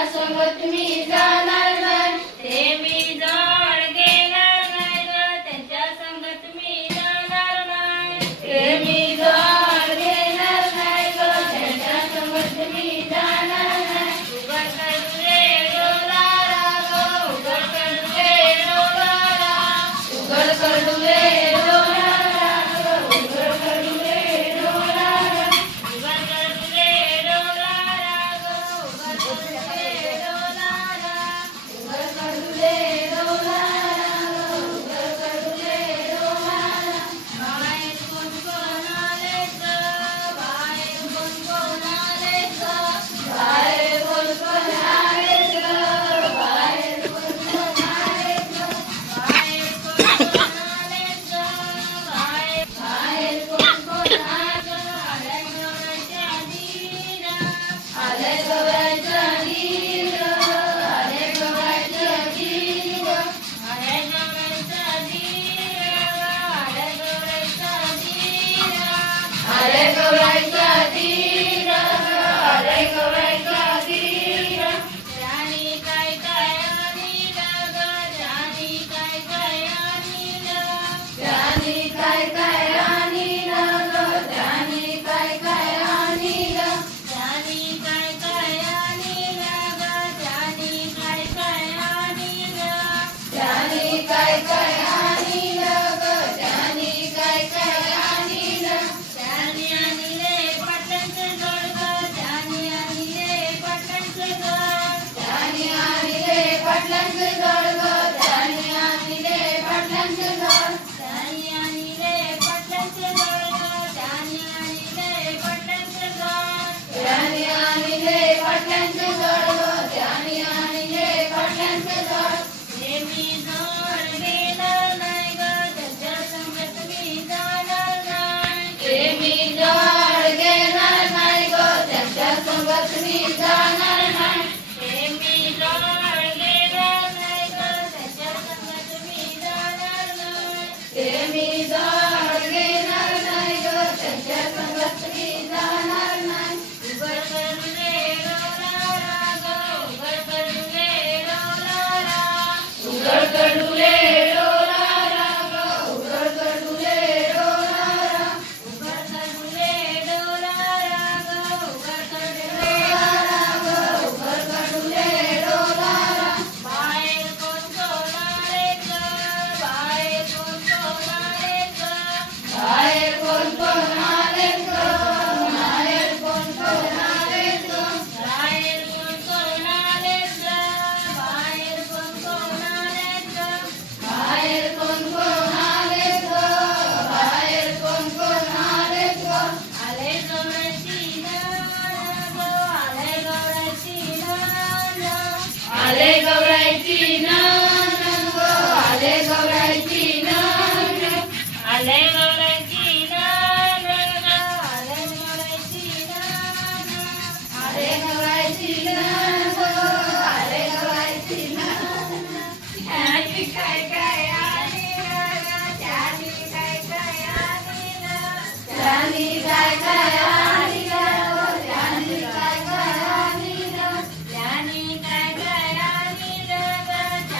त्यांच्या संगत मी जाणार नाही. ते मी जवळ घेणार नाही ग, त्यांच्या संगत मी जाणार नाही. ते मी जवळ घेणार नाही ग, त्यांच्या संगत मी जाणार नाही. उघड करू रे डोलारा ग, उघड करू रे डोलारा. उघड कडू रे डोलारा ग, उघड कडू रे डोलारा. उघड करू रे डोलारा ग, उघड करू रे डोलारा. उघड कडू रे डोलारा ग, उघड कडू रे डोलारा. बाहेर कोण कोण आले ग, बाहेर कोण कोण आले ग. बाहेर कोण कोण आहेत ग, बाहेर कोण कोण आहेत ग. बाहेर कोण कोण आले ग, बाहेर. बाहेर कोण कोण आहेत ग. आल्या गवळ्याच्या दिरा. आले गवळ्याच्या नीर, आले गवळ्याच्या नीर. आल्या गवळ्याच्या दिरा, आल्या गवळ्याच्या दिरा. आले गवळ्याच्या नीर, आले गवळ्याच्या नीर. राणी काय काय आणीलं ग, राणी काय काय आणीलं. त्यानी काय काय आणीलं ग, त्यानी काय काय आणीलं. राणी काय काय आणीलं ग, राणी काय काय आणीलं. त्यानी काय काय आणीलं ग, त्यानी काय काय आणीलं. त्याने आणले पाटणचं जोड ग, त्याने आणले पाटणचं जोड. त्यानी आणीले पाटलांचं जोड ग, त्यानी आणीले पाटलांचं जोड. त्याने आणले पाटणचं जोड ग, त्याने आणले पाटणचं जोड. त्यानी आणीले पाटलांचं जोड ग, त्यानी आणीले पाटलांचं जोड. ते मी जोड घेणार नाही ग, त्यांच्या संगत मी जाणार नाही. ते मी जवळ घेणार नाही ग, त्यांच्या संगत मी जाणार नाही. ते मी जवळ घेणार नाही ग, त्यांच्या संगत मी जाणार नाही. ते मी जवळ घेणार नाही ग, त्यांच्या संगत मी जाणार नाही. उघड करू रे डोलारा ग, उघड करू रे डोलारा. उघड कडू रे डोलारा ग, उघड कडू रे डोलारा. उघड करू रे डोलारा ग, उघड करू रे. डोलारा ग, उघड कडू रे डोलारा. बाहेर कोण कोण आले ग, बाहेर कोण कोण आले ग. बाहेर कोण कोण आहेत ग, बाहेर कोण कोण आहेत ग. बाहेर कोण कोण आले ग, बाहेर कोण कोण आले ग. बाहेर कोण कोण आहेत ग, बाहेर कोण कोण आहेत ग. आले गवळ्याची नाळ ग, आले गवळ्याची नाळ. आले गवळ्याची नांद ग, आले गवळ्याची नांद. आले गवळ्याची नाळ ग, आले गवळ्याची नाळ. आले गवळ्याची नांद ग, आले गवळ्याची नांद. त्याने काय काय आणीलं ग, त्याने काय काय आणीलं. त्यानी काय काय आणीलं ग, त्यानी काय काय आणीलं. त्याने काय काय आणीलं ग,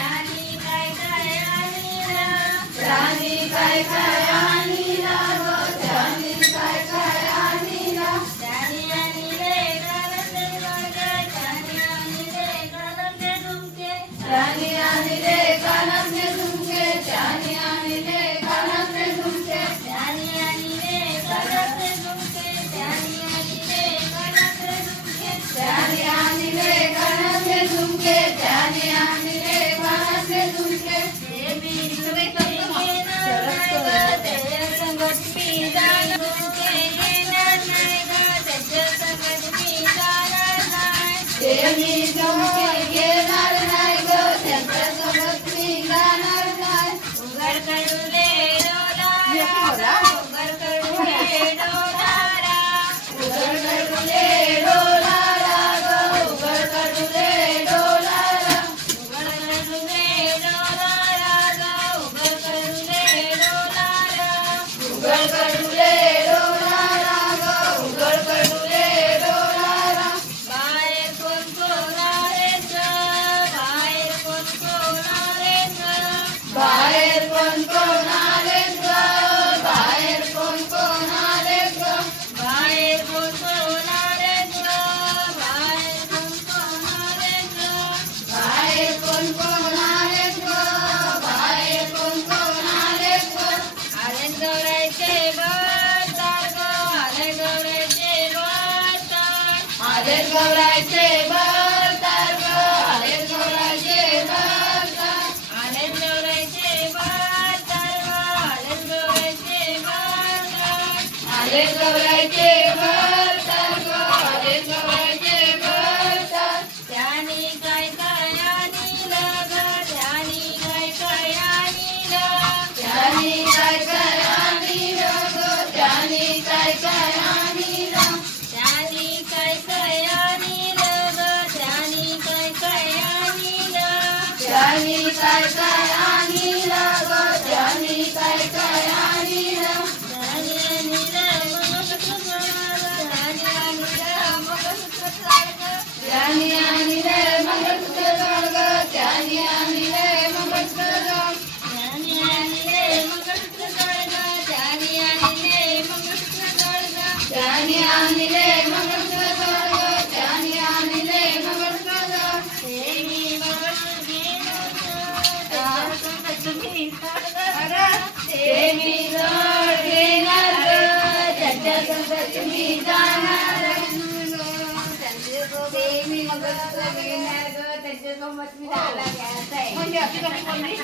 गौराईचे भरतार ग आलेत गौराईचे भरतार आलेत गौराईचे भरतार ग आलेत गौराईचे भरतार आलेत गौराईचे भरतार ग आलेत गौराईचे भरतार त्याने काय काय आणीलं ग त्याने काय काय आणीलं त्याने काय काय आणीलं ग त्याने काय काय आणीलं त्याने काय काय आणीलं ग त्याने काय काय आणीलं त्याने काय काय आणीलं ग त्याने काय काय आणीलं त्याने आणीलं मंगळसूत्र जोड ग त्याने आणीलं मंगळसूत्र जोड ग त्याने आणीले मंगळसूत्र जोड त्याने आणीले मंगळसूत्र जोड ग त्याने आणीले मंगळसूत्र जोड ग त्याने आणीले मंगळसूत्र जोड ग त्याने आणीले मंगळसूत्र जोड ते मी मंगळसूत्र घेणार ग त्याच्या तुम्ही जोड ग ते मी जोड घेणार ग त्याच्या संग तुम्ही जाणार ते मी मंगळसूत्र घेणार ग त्याच्या सोबत मी जायला घ्यायचं आहे